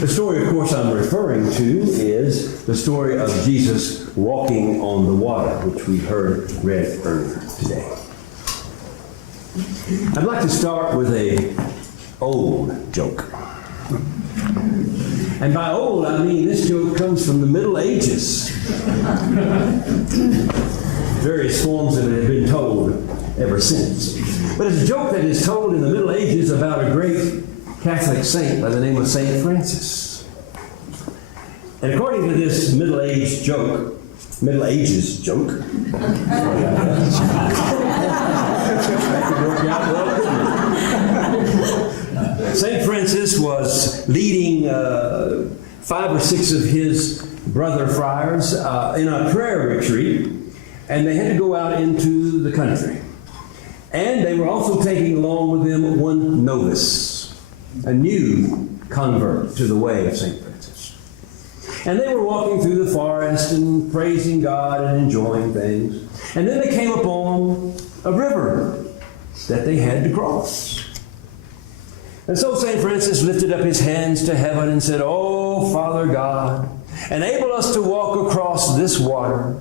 The story, of course, I'm referring to is the story of Jesus walking on the water, which we heard read earlier today. I'd like to start with an old joke. And by old, I mean this joke comes from the Middle Ages. Various forms of it have been told ever since. But it's a joke that is told in the Middle Ages about a great Catholic saint by the name of St. Francis. And according to this Middle Ages joke, St. Francis was leading 5 or 6 of his brother friars in a prayer retreat, and they had to go out into the country. And they were also taking along with them one novice, a new convert to the way of St. Francis. And they were walking through the forest and praising God and enjoying things. And then they came upon a river that they had to cross. And so St. Francis lifted up his hands to heaven and said, "Oh, Father God, enable us to walk across this water.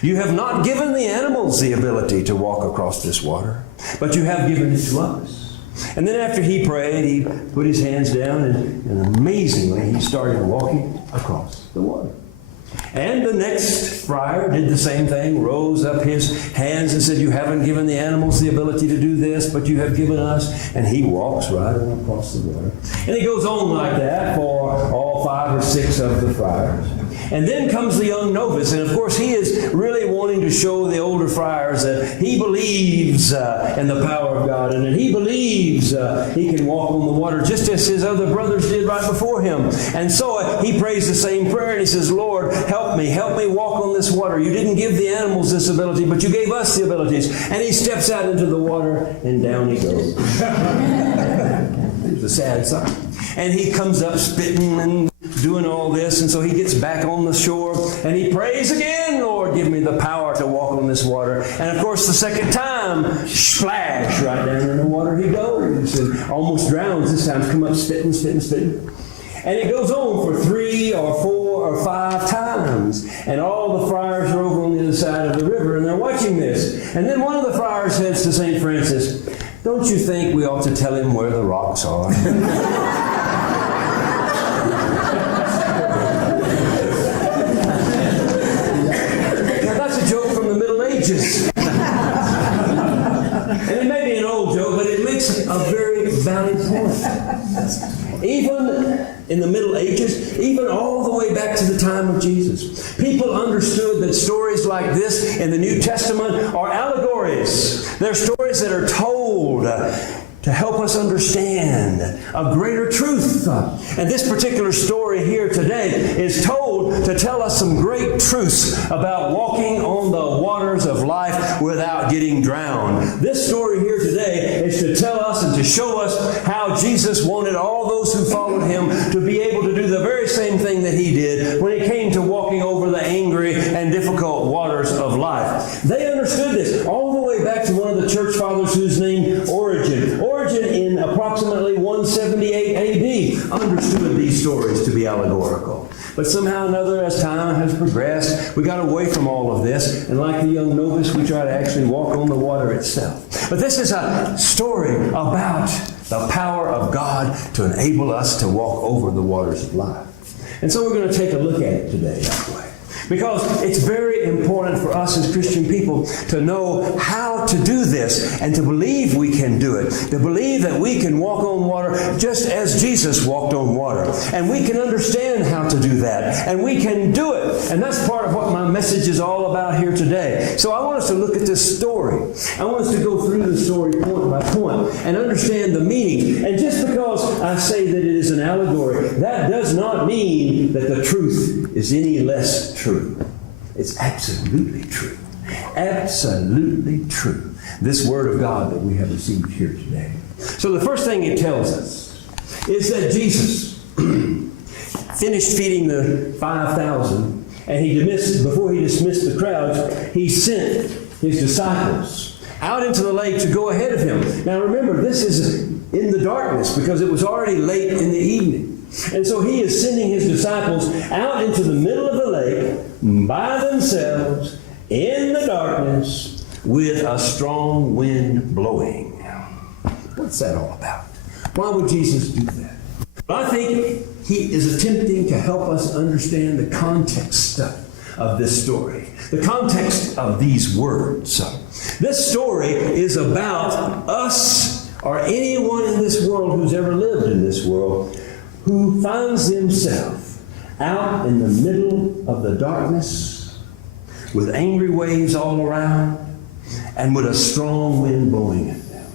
You have not given the animals the ability to walk across this water, but you have given it to us." And then after he prayed, he put his hands down, and amazingly, he started walking across the water. And the next friar did the same thing, rose up his hands and said, "You haven't given the animals the ability to do this, but you have given us." And he walks right on across the water. And he goes on like that for all 5 or 6 of the friars. And then comes the young novice, and of course he is really wanting to show the older friars that he believes in the power of God, and that he believes he can walk on the water just as his other brothers did right before him. And so he prays the same prayer, and he says, "Lord, help me walk on this water. You didn't give the animals this ability, but you gave us the abilities." And he steps out into the water, and down he goes. It's a sad sight. And he comes up spitting and doing all this, and so he gets back on the shore, and he prays again, "Lord, give me the power to walk on this water." And of course, the second time, splash, right down in the water he goes, and almost drowns this time. Come up spitting. And it goes on for 3 or 4 or 5 times. And all the friars are over on the other side of the river, and they're watching this. And then one of the friars says to St. Francis, "Don't you think we ought to tell him where the rocks are?" Now that's a joke from the Middle Ages. And it may be an old joke, but it makes a very valid point. Even in the Middle Ages, even all the way back to the time of Jesus, people understood that stories like this in the New Testament are allegories. They're stories that are told to help us understand a greater truth. And this particular story here today is told to tell us some great truths about walking on the waters of life without getting drowned. This story here today is to tell us and to show us how Jesus wanted all those who followed him to be able to do the very same thing that he did when it came to walking over the angry and difficult waters of life. They understood this all the way back to one of the church fathers who's named Origen. Origen in approximately 178 A.D. understood these stories to be allegorical. But somehow or another, as time has progressed, we got away from all of this, and like the young novice, we try to actually walk on the water itself. But this is a story about the power of God to enable us to walk over the waters of life. And so we're going to take a look at it today that way. Because it's very important for us as Christian people to know how to do this and to believe we can do it. To believe that we can walk on water just as Jesus walked on water. And we can understand how to do that. And we can do it. And that's part of what my message is all about here today. So I want us to look at this story. I want us to go through the story point by point and understand the meaning. And just because I say that it is an allegory, that does not mean that the truth is any less true. It's absolutely true. Absolutely true. This Word of God that we have received here today. So the first thing it tells us is that Jesus finished feeding the 5,000, and before he dismissed the crowds, he sent his disciples out into the lake to go ahead of him. Now remember, this is in the darkness because it was already late in the evening. And so he is sending his disciples out into the middle of the lake by themselves in the darkness with a strong wind blowing. What's that all about? Why would Jesus do that? Well, I think he is attempting to help us understand the context of this story, the context of these words. This story is about us or anyone in this world who's ever lived in this world who finds themselves out in the middle of the darkness with angry waves all around and with a strong wind blowing at them.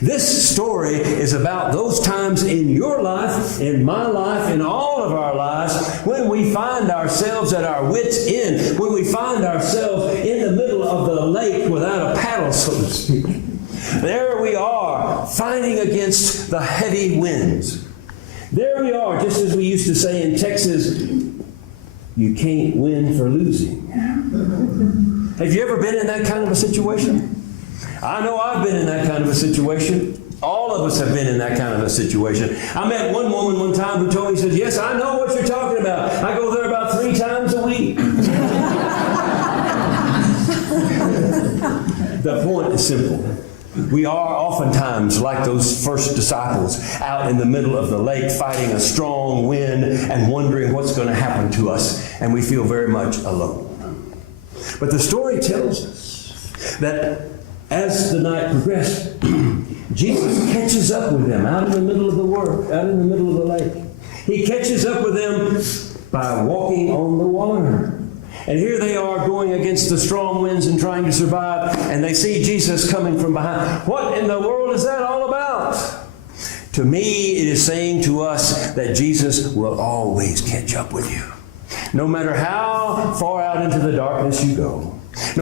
This story is about those times in your life, in my life, in all of our lives, when we find ourselves at our wits' end, when we find ourselves in the middle of the lake without a paddle, so to speak. There we are, fighting against the heavy winds. There we are, just as we used to say in Texas, you can't win for losing. Have you ever been in that kind of a situation? I know I've been in that kind of a situation. All of us have been in that kind of a situation. I met one woman one time who told me, she says, yes, I know what you're talking about. I go there about 3 times a week. The point is simple. We are oftentimes like those first disciples out in the middle of the lake fighting a strong wind and wondering what's going to happen to us, and we feel very much alone. But the story tells us that as the night progressed, Jesus catches up with them out in the middle of the world, out in the middle of the lake. He catches up with them by walking on the water. And here they are going against the strong winds and trying to survive, and they see Jesus coming from behind. What in the world is that all about? To me, it is saying to us that Jesus will always catch up with you. No matter how far out into the darkness you go,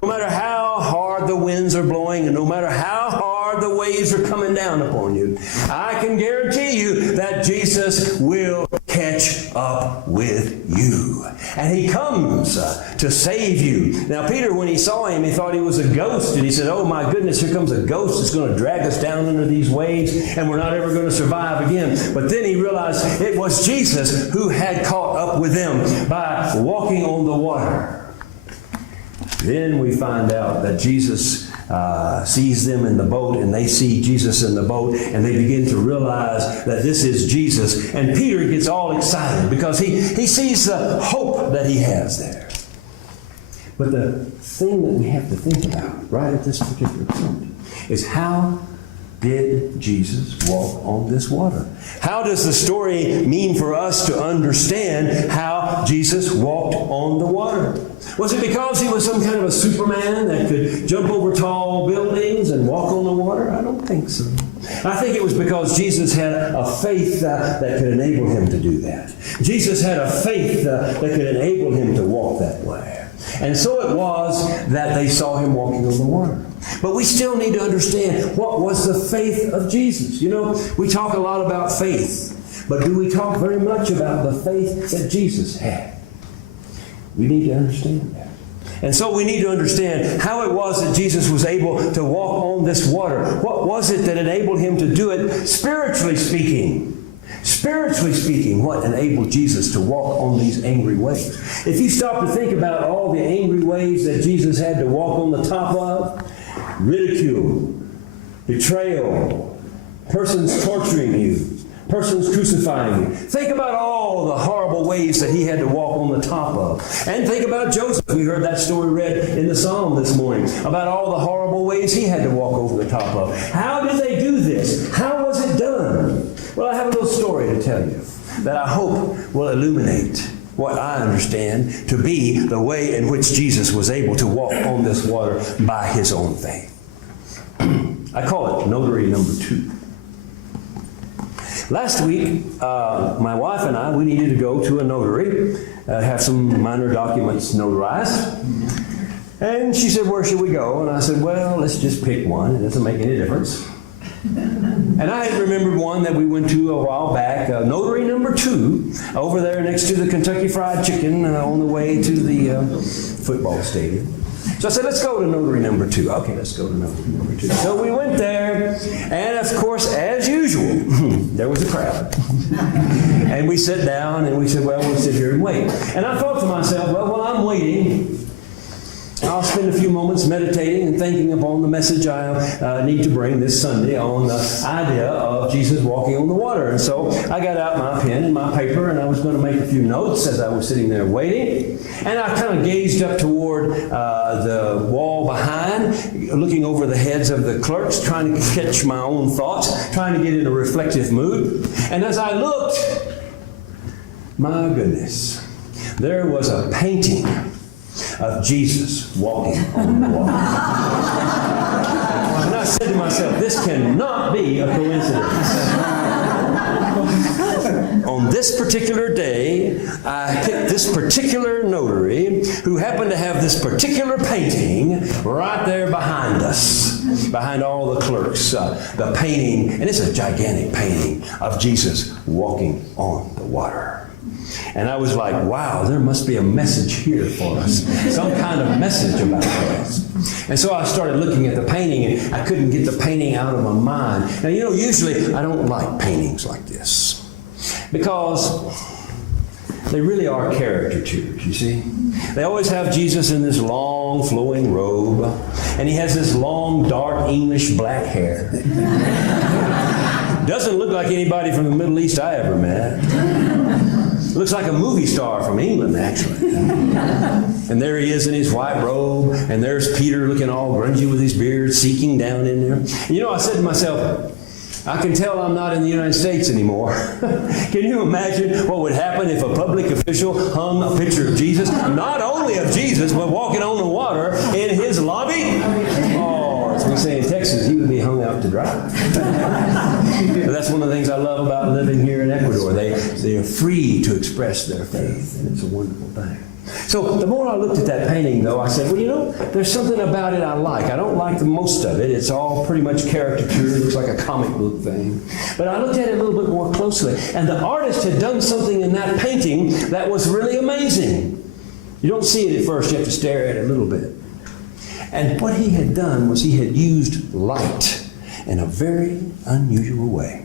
no matter how hard the winds are blowing, and no matter how hard the waves are coming down upon you, I can guarantee you that Jesus will catch up with you. And he comes to save you. Now, Peter, when he saw him, he thought he was a ghost. And he said, oh my goodness, here comes a ghost that's going to drag us down under these waves, and we're not ever going to survive again. But then he realized it was Jesus who had caught up with them by walking on the water. Then we find out that Jesus sees them in the boat, and they see Jesus in the boat, and they begin to realize that this is Jesus. And Peter gets all excited because he sees the hope that he has there. But the thing that we have to think about right at this particular point is, how did Jesus walk on this water? How does the story mean for us to understand how Jesus walked on the water? Was it because he was some kind of a Superman that could jump over tall buildings and walk on the water? I don't think so. I think it was because Jesus had a faith that could enable him to do that. Jesus had a faith that could enable him to walk that way. And so it was that they saw him walking on the water. But we still need to understand, what was the faith of Jesus? You know, we talk a lot about faith, but do we talk very much about the faith that Jesus had? We need to understand that. And so we need to understand how it was that Jesus was able to walk on this water. What was it that enabled him to do it spiritually speaking? Spiritually speaking, what enabled Jesus to walk on these angry waves? If you stop to think about all the angry waves that Jesus had to walk on the top of, ridicule, betrayal, persons torturing you, persons crucifying you. Think about all the horrible ways that he had to walk on the top of. And think about Joseph. We heard that story read in the Psalm this morning about all the horrible ways he had to walk over the top of. How did they do this? How was it done? Well, I have a little story to tell you that I hope will illuminate what I understand to be the way in which Jesus was able to walk on this water by his own faith. I call it notary number 2. Last week, my wife and I, we needed to go to a notary, have some minor documents notarized. And she said, where should we go? And I said, well, let's just pick one. It doesn't make any difference. And I remembered one that we went to a while back, notary number 2, over there next to the Kentucky Fried Chicken on the way to the football stadium. So I said, let's go to notary number 2. Okay, let's go to notary number 2. So we went there, and of course, as usual, there was a crowd. And we sat down and we said, well, we'll sit here and wait. And I thought to myself, well, while I'm waiting, I'll spend a few moments meditating and thinking upon the message I need to bring this Sunday on the idea of Jesus walking on the water. And so I got out my pen and my paper, and I was going to make a few notes as I was sitting there waiting. And I kind of gazed up toward the wall behind, looking over the heads of the clerks, trying to catch my own thoughts, trying to get in a reflective mood. And as I looked, my goodness, there was a painting of Jesus walking on the water. And I said to myself, this cannot be a coincidence. On this particular day, I picked this particular notary who happened to have this particular painting right there behind us, behind all the clerks. The painting, and it's a gigantic painting of Jesus walking on the water. And I was like, wow, there must be a message here for us. Some kind of message about this. And so I started looking at the painting, and I couldn't get the painting out of my mind. Now, usually I don't like paintings like this because they really are caricatures, you see. They always have Jesus in this long, flowing robe, and he has this long, dark, English black hair. Doesn't look like anybody from the Middle East I ever met. Looks like a movie star from England, actually. And there he is in his white robe, and there's Peter looking all grungy with his beard, seeking down in there. And I said to myself, I can tell I'm not in the United States anymore. Can you imagine what would happen if a public official hung a picture of Jesus, not only of Jesus, but walking on the water in his lobby? Oh, as we say in Texas, he would be hung out to dry. But that's one of the things I love about living here in Ecuador. They are free to express their faith, and it's a wonderful thing. So the more I looked at that painting, though, I said, well, there's something about it I like. I don't like the most of it. It's all pretty much caricature. It looks like a comic book thing. But I looked at it a little bit more closely, and the artist had done something in that painting that was really amazing. You don't see it at first. You have to stare at it a little bit. And what he had done was he had used light in a very unusual way.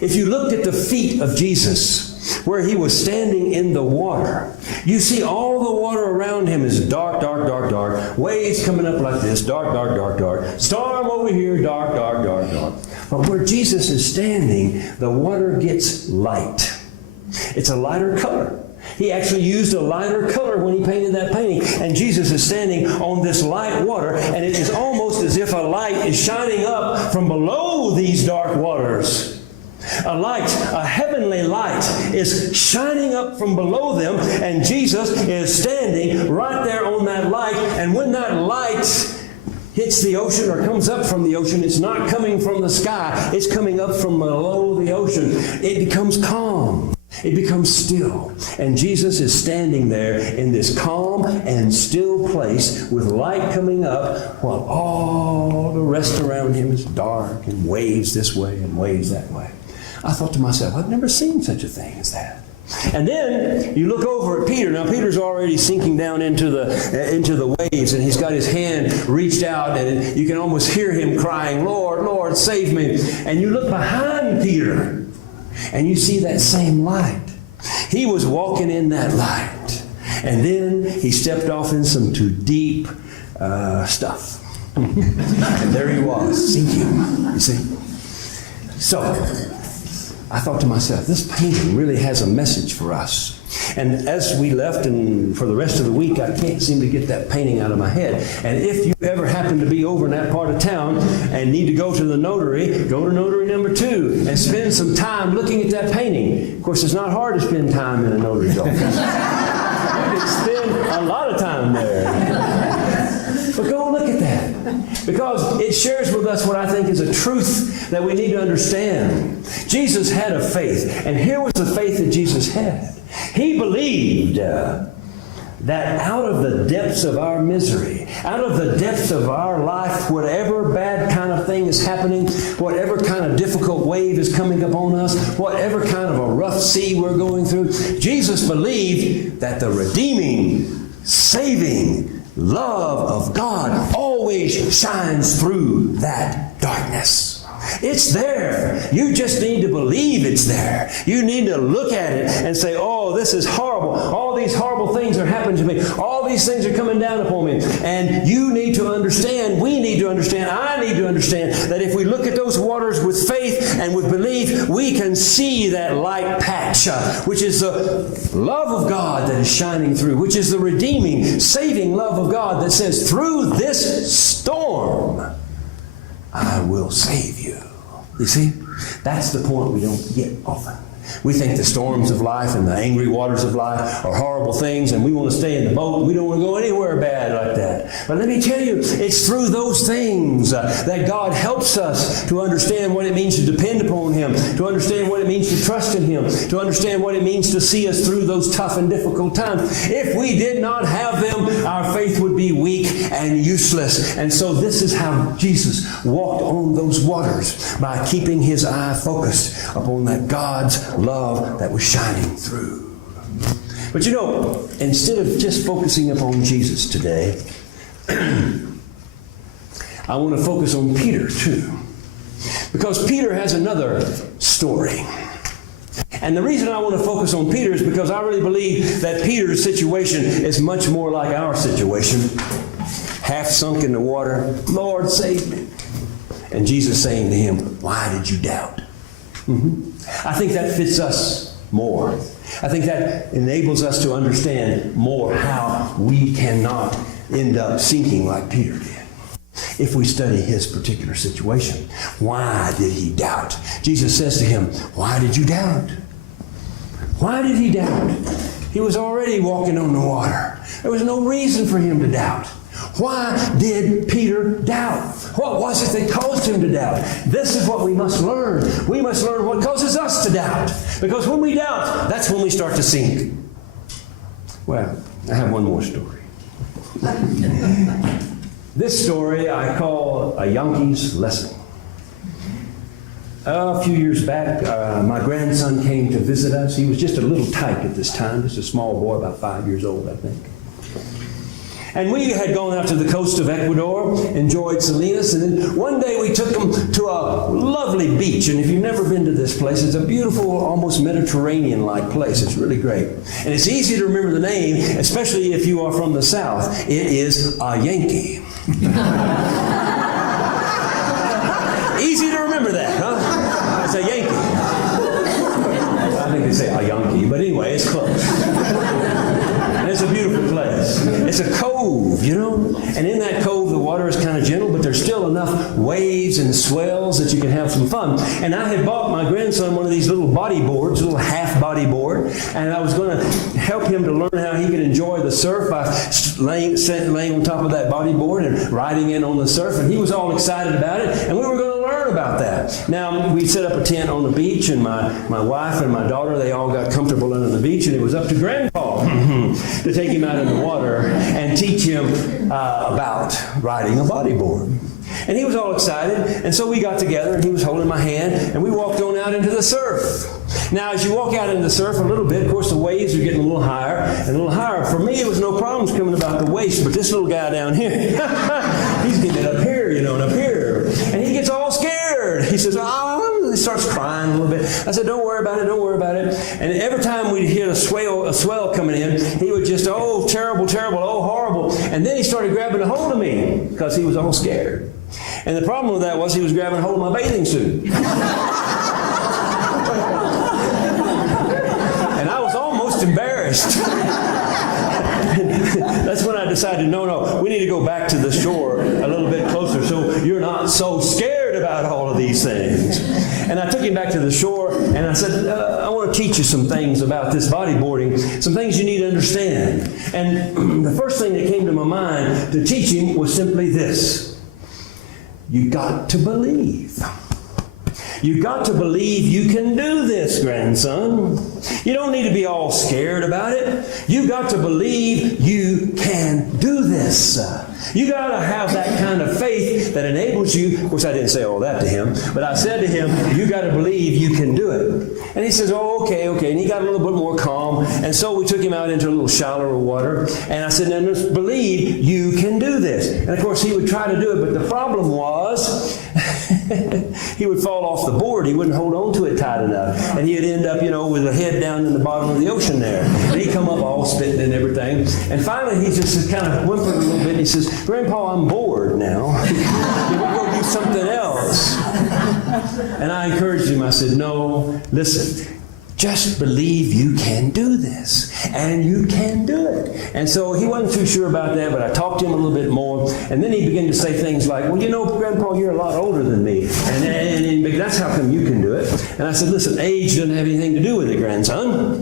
If you looked at the feet of Jesus, where he was standing in the water, you see all the water around him is dark, dark, dark, dark. Waves coming up like this, dark, dark, dark, dark. Storm over here, dark, dark, dark, dark. But where Jesus is standing, the water gets light. It's a lighter color. He actually used a lighter color when he painted that painting. And Jesus is standing on this light water, and it is almost as if a light is shining up from below these dark waters. A light, a heavenly light, is shining up from below them, and Jesus is standing right there on that light. And when that light hits the ocean or comes up from the ocean, it's not coming from the sky, it's coming up from below the ocean. It becomes calm. It becomes still. And Jesus is standing there in this calm and still place with light coming up while all the rest around him is dark and waves this way and waves that way. I thought to myself, I've never seen such a thing as that. And then you look over at Peter. Now Peter's already sinking down into the waves, and he's got his hand reached out, and you can almost hear him crying, Lord, Lord, save me. And you look behind Peter, and you see that same light. He was walking in that light. And then he stepped off in some too deep stuff. And there he was, sinking, you see. So I thought to myself, this painting really has a message for us. And as we left, and for the rest of the week, I can't seem to get that painting out of my head. And if you ever happen to be over in that part of town and need to go to the notary, go to notary number 2 and spend some time looking at that painting. Of course, it's not hard to spend time in a notary's office. You can spend a lot of time there. But go look at that, because it shares with us what I think is a truth that we need to understand. Jesus had a faith, and here was the faith that Jesus had. He believed that out of the depths of our misery, out of the depths of our life, whatever bad kind of thing is happening, whatever kind of difficult wave is coming upon us, whatever kind of a rough sea we're going through, Jesus believed that the redeeming, saving love of God always shines through that darkness. It's there. You just need to believe it's there. You need to look at it and say, oh, this is horrible. All these horrible things are happening to me. All these things are coming down upon me. And you need to understand, we need to understand, I need to understand that if we look at those waters with faith and with belief, we can see that light patch, which is the love of God that is shining through, which is the redeeming, saving love of God that says, through this storm, I will save you. You see, that's the point we don't get often. We think the storms of life and the angry waters of life are horrible things, and we want to stay in the boat. We don't want to go anywhere bad like that. But let me tell you, it's through those things that God helps us to understand what it means to depend upon Him, to understand what it means to trust in Him, to understand what it means to see us through those tough and difficult times. If we did not have them, our faith would be weak and useless. And so this is how Jesus walked on those waters, by keeping His eye focused upon that God's love that was shining through. But you know, instead of just focusing upon Jesus today, I want to focus on Peter too. Because Peter has another story. And the reason I want to focus on Peter is because I really believe that Peter's situation is much more like our situation. Half sunk in the water, Lord, save me. And Jesus saying to him, why did you doubt? I think that fits us more. I think that enables us to understand more how we cannot end up sinking like Peter did if we study his particular situation. Why did he doubt? Jesus says to him, why did you doubt? Why did he doubt? He was already walking on the water. There was no reason for him to doubt. Why did Peter doubt? What was it that caused him to doubt? This is what we must learn. We must learn what causes us to doubt. Because when we doubt, that's when we start to sink. Well, I have one more story. This story I call a Yankee's lesson. A few years back, my grandson came to visit us. He was just a little tyke at this time, just a small boy, about 5 years old, I think. And we had gone out to the coast of Ecuador, enjoyed Salinas, and then one day we took him to a lovely beach. And if you've never been to this place, it's a beautiful, almost Mediterranean-like place. It's really great. And it's easy to remember the name, especially if you are from the South. It is a Yankee. Easy to remember that, huh? It's a Yankee. I think they say a Yankee, but anyway, it's close. And it's a beautiful place. It's a cove, you know? And in that cove, the water is kind of gentle, but there's still enough waves and swells that you can have some fun. And I had bought my grandson one of these little body boards, a little half body board, and I was going to help him to learn how he could enjoy the surf by laying on top of that body board and riding in on the surf. And he was all excited about it, and we were going to learn about that. Now, we set up a tent on the beach, and my wife and my daughter, they all got comfortable under the beach, and it was up to Grandpa to take him out in the water and teach him about riding a bodyboard. And he was all excited, and so we got together, and he was holding my hand, and we walked on out into the surf. Now, as you walk out into the surf a little bit, of course, the waves are getting a little higher and a little higher. For me, it was no problems coming about the waist, but this little guy down here, he's getting it up here, you know, and up here. And he gets all scared. He says, he starts crying a little bit. I said, don't worry about it, don't worry about it. And every time we'd hit a swell coming in, he would just, oh, terrible, terrible, oh, horrible. And then he started grabbing a hold of me because he was all scared. And the problem with that was he was grabbing a hold of my bathing suit. And I was almost embarrassed. That's when I decided, no, we need to go back to the shore a little bit closer so you're not so scared about all of these things. And I took him back to the shore, and I said, I want to teach you some things about this bodyboarding, some things you need to understand. And the first thing that came to my mind to teach him was simply this. You got to believe. You got to believe you can do this, grandson. You don't need to be all scared about it. You got to believe you can do this. You got to have that kind of faith that enables you. Of course, I didn't say all that to him, but I said to him, you got to believe you can do it. And he says, oh, okay. And he got a little bit more calm. And so we took him out into a little shallower water. And I said, now just believe you can do this. And of course, he would try to do it, but the problem was he would fall He wouldn't hold on to it tight enough. And he'd end up, with a head down in the bottom of the ocean there. And he'd come up all spitting and everything. And finally, he just kind of whimpered a little bit. And he says, Grandpa, I'm bored now. Can we go do something else? And I encouraged him. I said, no, listen. Just believe you can do this, and you can do it. And so he wasn't too sure about that, but I talked to him a little bit more, and then he began to say things like, well, Grandpa, you're a lot older than me, and that's how come you can do it. And I said, listen, age doesn't have anything to do with it, grandson.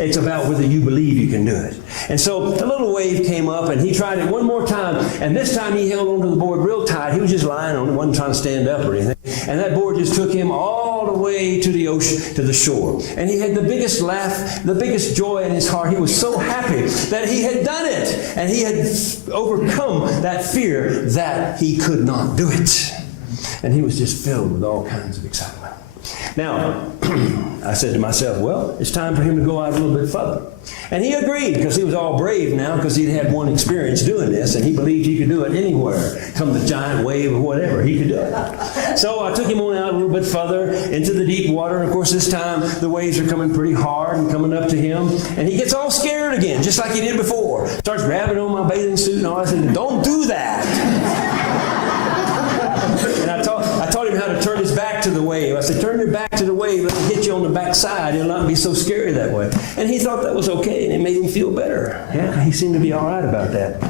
It's about whether you believe you can do it. And so a little wave came up, and he tried it one more time, and this time he held onto the board real tight. He was just lying on it, wasn't trying to stand up or anything. And that board just took him all the way to the ocean, to the shore. And he had the biggest laugh, the biggest joy in his heart. He was so happy that he had done it. And he had overcome that fear that he could not do it. And he was just filled with all kinds of excitement. Now, I said to myself, well, it's time for him to go out a little bit further. And he agreed, because he was all brave now, because he'd had one experience doing this, and he believed he could do it anywhere. Come the giant wave or whatever, he could do it. So I took him on out a little bit further into the deep water, and of course this time the waves are coming pretty hard and coming up to him, and he gets all scared again, just like he did before. Starts grabbing on my bathing suit and all. I said, don't do that. And I taught him how to turn his back to the wave. I said, turn your back to the wave. It'll hit you on the back side. It'll not be so scary that way. And he thought that was okay, and it made him feel better. Yeah, he seemed to be all right about that.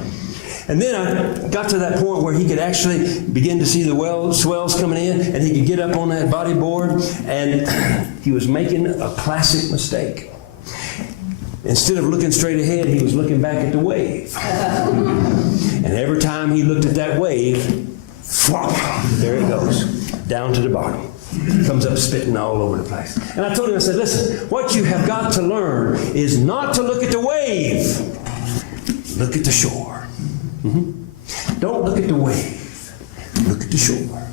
And then I got to that point where he could actually begin to see the swells coming in, and he could get up on that bodyboard, and he was making a classic mistake. Instead of looking straight ahead, he was looking back at the wave. And every time he looked at that wave, flop, there it goes, down to the bottom. Comes up spitting all over the place. And I told him, I said, listen, what you have got to learn is not to look at the wave. Look at the shore. Don't look at the wave. Look at the shore.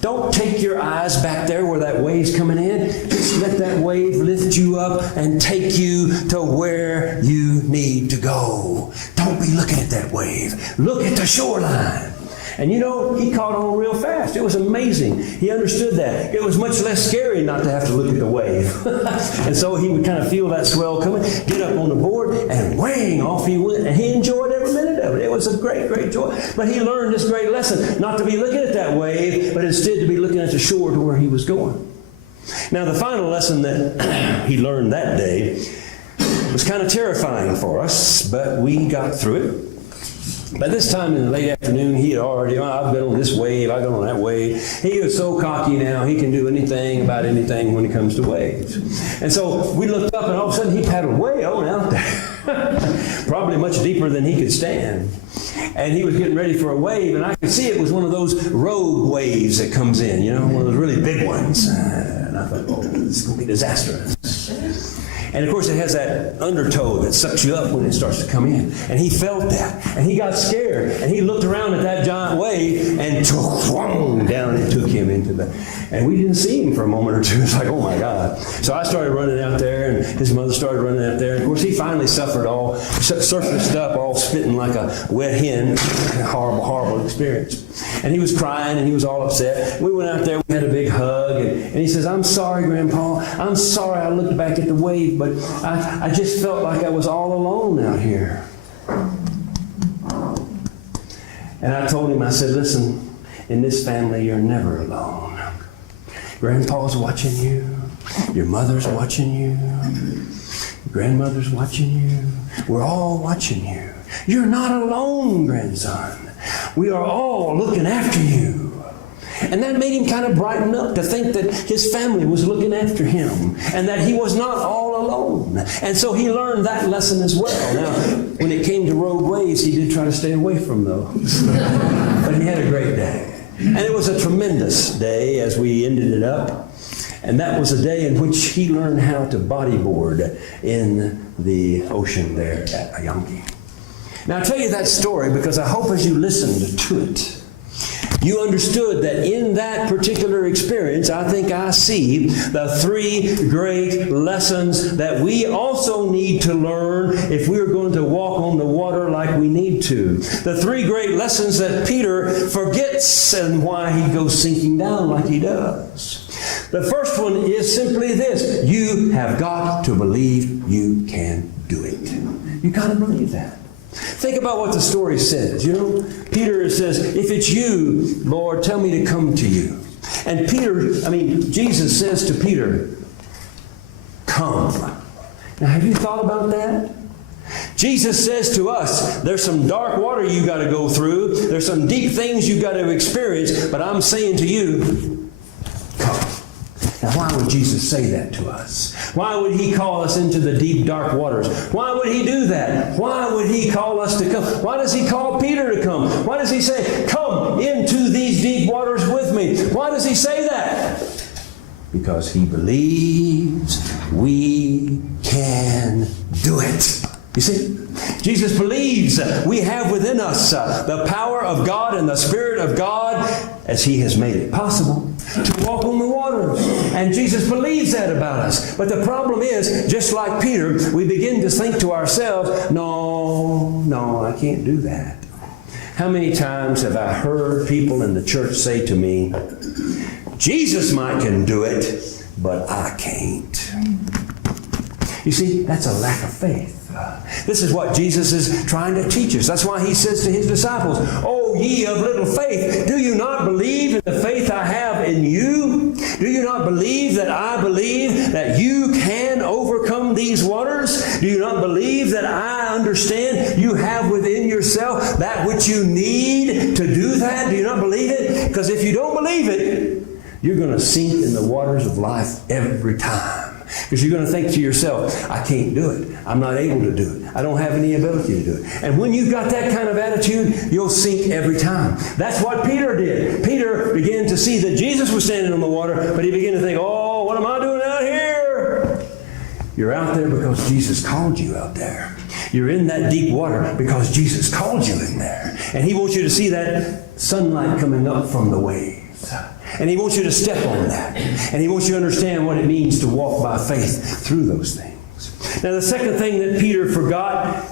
Don't take your eyes back there where that wave's coming in. Just let that wave lift you up and take you to where you need to go. Don't be looking at that wave. Look at the shoreline. And he caught on real fast. It was amazing. He understood that. It was much less scary not to have to look at the wave. And so he would kind of feel that swell coming, get up on the board, and whang, off he went. And he enjoyed every minute of it. It was a great, great joy. But he learned this great lesson, not to be looking at that wave, but instead to be looking at the shore to where he was going. Now, the final lesson that he learned that day was kind of terrifying for us, but we got through it. By this time in the late afternoon, he had already, I've been on this wave, I've been on that wave. He was so cocky now, he can do anything about anything when it comes to waves. And so we looked up, and all of a sudden he paddled way on out there. Probably much deeper than he could stand. And he was getting ready for a wave, and I could see it was one of those rogue waves that comes in, one of those really big ones. And I thought, oh, this is going to be disastrous. And of course it has that undertow that sucks you up when it starts to come in. And he felt that. And he got scared. And he looked around at that giant wave and down it took him into the... And we didn't see him for a moment or two. It's like, oh my God. So I started running out there, and his mother started running out there. And of course he finally surfaced up all spitting like a wet hen. Horrible, horrible experience. And he was crying and he was all upset. We went out there, we had a big hug. And he says, I'm sorry, Grandpa. I'm sorry I looked back at the wave, but I just felt like I was all alone out here. And I told him, I said, listen, in this family, you're never alone. Grandpa's watching you. Your mother's watching you. Your grandmother's watching you. We're all watching you. You're not alone, grandson. We are all looking after you. And that made him kind of brighten up to think that his family was looking after him and that he was not all alone. And so he learned that lesson as well. Now, when it came to rogue waves, he did try to stay away from those. But he had a great day. And it was a tremendous day as we ended it up. And that was a day in which he learned how to bodyboard in the ocean there at Ayungi. Now, I tell you that story because I hope as you listened to it, you understood that in that particular experience, I think I see the three great lessons that we also need to learn if we're going to walk on the water like we need to. The three great lessons that Peter forgets and why he goes sinking down like he does. The first one is simply this. You have got to believe you can do it. You got to believe that. Think about what the story says. You know, Peter says, if it's you, Lord, tell me to come to you. And Jesus says to Peter, come. Now, have you thought about that? Jesus says to us, there's some dark water you got to go through. There's some deep things you got to experience. But I'm saying to you, come. Now, why would Jesus say that to us? Why would He call us into the deep, dark waters? Why would He do that? Why would He call us to come? Why does He call Peter to come? Why does He say, come into these deep waters with me? Why does He say that? Because He believes we can do it. You see, Jesus believes we have within us the power of God and the Spirit of God, as He has made it possible to walk on the waters. And Jesus believes that about us. But the problem is, just like Peter, we begin to think to ourselves, no, I can't do that. How many times have I heard people in the church say to me, Jesus might can do it, but I can't. You see, that's a lack of faith. This is what Jesus is trying to teach us. That's why He says to His disciples, "O ye of little faith, do you not believe in the faith I have in you? Do you not believe that I believe that you can overcome these waters? Do you not believe that I understand you have within yourself that which you need to do that? Do you not believe it? Because if you don't believe it, you're going to sink in the waters of life every time. Because you're going to think to yourself, I can't do it. I'm not able to do it. I don't have any ability to do it. And when you've got that kind of attitude, you'll sink every time. That's what Peter did. Peter began to see that Jesus was standing on the water, but he began to think, oh, what am I doing out here? You're out there because Jesus called you out there. You're in that deep water because Jesus called you in there. And He wants you to see that sunlight coming up from the waves. And He wants you to step on that. And He wants you to understand what it means to walk by faith through those things. Now, the second thing that Peter forgot,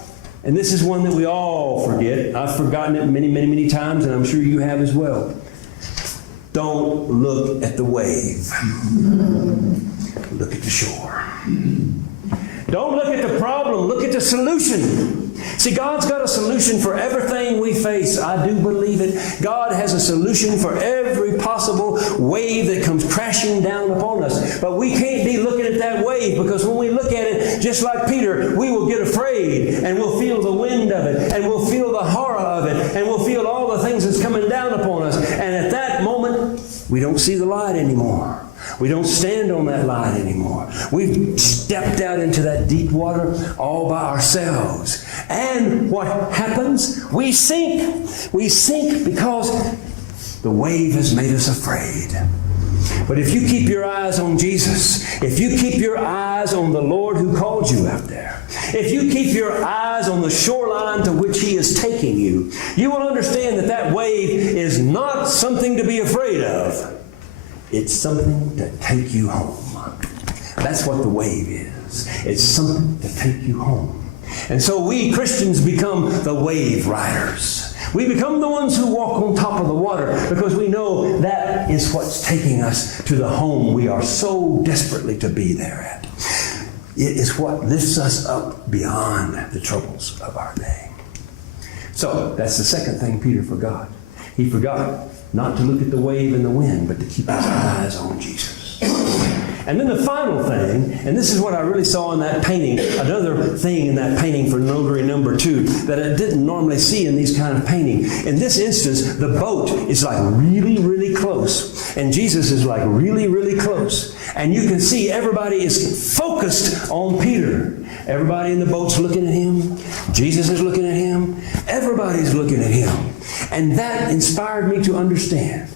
and this is one that we all forget. I've forgotten it many, many, many times, and I'm sure you have as well. Don't look at the wave. Look at the shore. Don't look at the problem. Look at the solution. See, God's got a solution for everything we face. I do believe it. God has a solution for every possible wave that comes crashing down upon us. But we can't be looking at that wave, because when we look at it, just like Peter, we will get afraid, and we'll feel the wind of it, and we'll feel the horror of it, and we'll feel all the things that's coming down upon us. And at that moment, we don't see the light anymore. We don't stand on that light anymore. We've stepped out into that deep water all by ourselves. And what happens? We sink. We sink because the wave has made us afraid. But if you keep your eyes on Jesus, if you keep your eyes on the Lord who called you out there, if you keep your eyes on the shoreline to which He is taking you, you will understand that that wave is not something to be afraid of. It's something to take you home. That's what the wave is. It's something to take you home. And so we Christians become the wave riders. We become the ones who walk on top of the water, because we know that is what's taking us to the home we are so desperately to be there at. It is what lifts us up beyond the troubles of our day. So that's the second thing Peter forgot. He forgot not to look at the wave and the wind, but to keep his eyes on Jesus. And then the final thing, and this is what I really saw in that painting, another thing in that painting for notary number 2 that I didn't normally see in these kind of painting. In this instance, the boat is like really, really close. And Jesus is like really, really close. And you can see everybody is focused on Peter. Everybody in the boat's looking at Him. Jesus is looking at Him. Everybody's looking at Him. And that inspired me to understand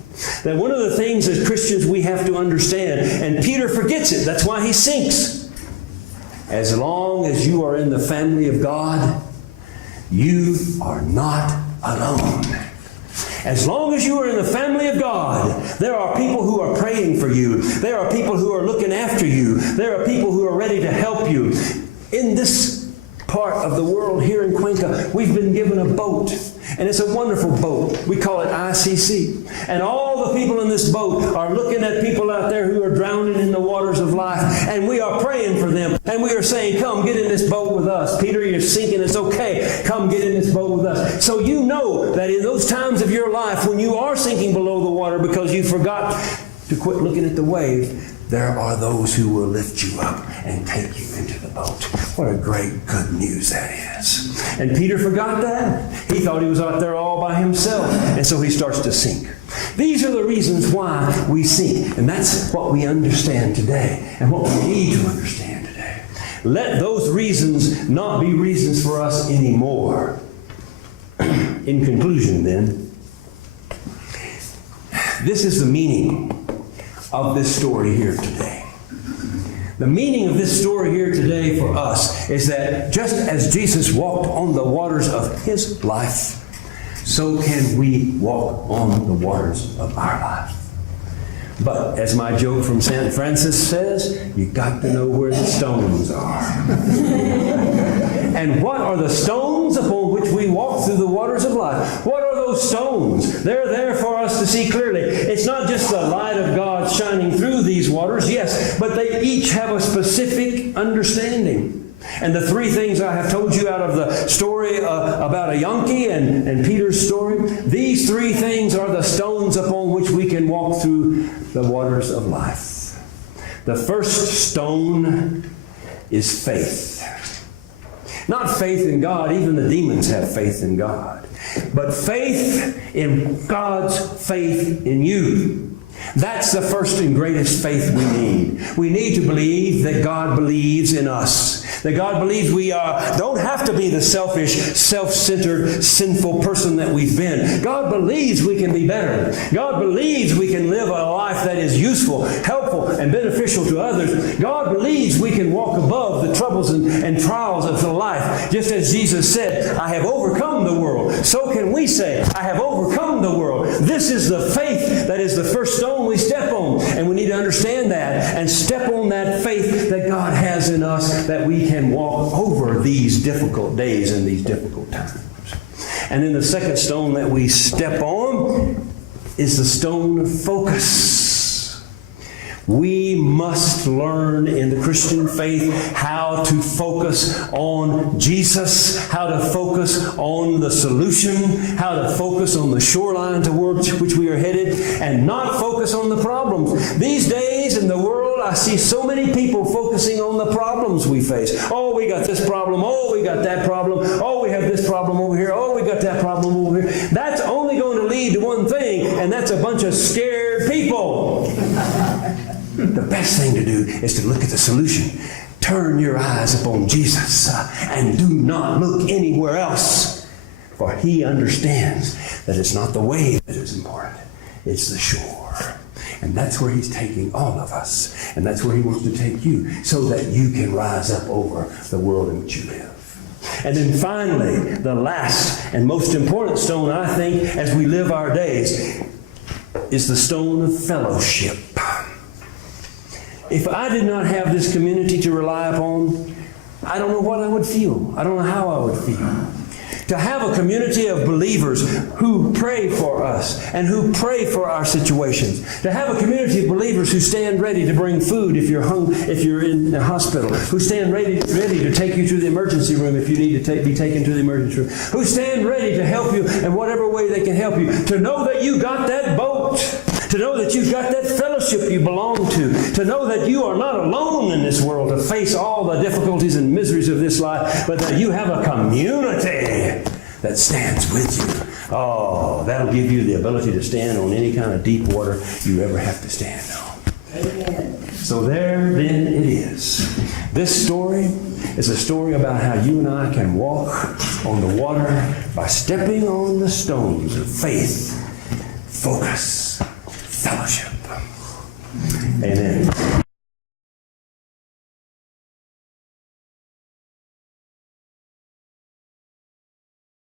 that one of the things as Christians we have to understand, and Peter forgets it, that's why he sinks. As long as you are in the family of God, you are not alone. As long as you are in the family of God, there are people who are praying for you. There are people who are looking after you. There are people who are ready to help you. In this part of the world here in Cuenca, we've been given a boat. And it's a wonderful boat. We call it ICC. And all the people in this boat are looking at people out there who are drowning in the waters of life. And we are praying for them. And we are saying, come, get in this boat with us. Peter, you're sinking. It's okay. Come, get in this boat with us. So you know that in those times of your life when you are sinking below the water because you forgot to quit looking at the wave, there are those who will lift you up and take you into the boat. What a great good news that is. And Peter forgot that. He thought he was out there all by himself. And so he starts to sink. These are the reasons why we sink. And that's what we understand today and what we need to understand today. Let those reasons not be reasons for us anymore. In conclusion, then, this is the meaning of this story here today. The meaning of this story here today for us is that just as Jesus walked on the waters of His life, so can we walk on the waters of our life. But as my joke from St. Francis says, you got to know where the stones are. And what are the stones upon which we walk through the waters of life? What are those stones? They're there for us to see clearly. It's not just the light of God shining through these waters, yes, but they each have a specific understanding. And the three things I have told you out of the story about a Yankee and Peter's story, these three things are the stones upon which we can walk through the waters of life. The first stone is faith. Not faith in God. Even the demons have faith in God. But faith in God's faith in you. That's the first and greatest faith we need. We need to believe that God believes in us. That God believes we don't have to be the selfish, self-centered, sinful person that we've been. God believes we can be better. God believes we can live a life that is useful, helpful, and beneficial to others. God believes we can walk above the troubles and trials of life. Just as Jesus said, I have overcome the world. So can we say, I have overcome the world. This is the faith that is the first stone we step on. And we need to understand that and step on that faith that God has in us, that we can walk over these difficult days and these difficult times. And then the second stone that we step on is the stone of focus. We must learn in the Christian faith how to focus on Jesus, how to focus on the solution, how to focus on the shoreline towards which we are headed, and not focus on the problems. These days in the world, I see so many people focusing on the problems we face. Oh, we got this problem. Oh, we got that problem. Oh, we have this problem over here. Oh, we got that problem over here. That's only going to lead to one thing, and that's a bunch of scared people. The best thing to do is to look at the solution. Turn your eyes upon Jesus and do not look anywhere else. For He understands that it's not the wave that is important. It's the shore. And that's where He's taking all of us. And that's where He wants to take you so that you can rise up over the world in which you live. And then finally, the last and most important stone, I think, as we live our days, is the stone of fellowship. If I did not have this community to rely upon, I don't know what I would feel. I don't know how I would feel. To have a community of believers who pray for us and who pray for our situations. To have a community of believers who stand ready to bring food if you're in the hospital. Who stand ready to take you to the emergency room if you need to be taken to the emergency room. Who stand ready to help you in whatever way they can help you. To know that you got that boat. To know that you've got that fellowship you belong to. To know that you are not alone in this world to face all the difficulties and miseries of this life, but that you have a community that stands with you. Oh, that'll give you the ability to stand on any kind of deep water you ever have to stand on. Amen. So there then it is. This story is a story about how you and I can walk on the water by stepping on the stones of faith, focus, fellowship.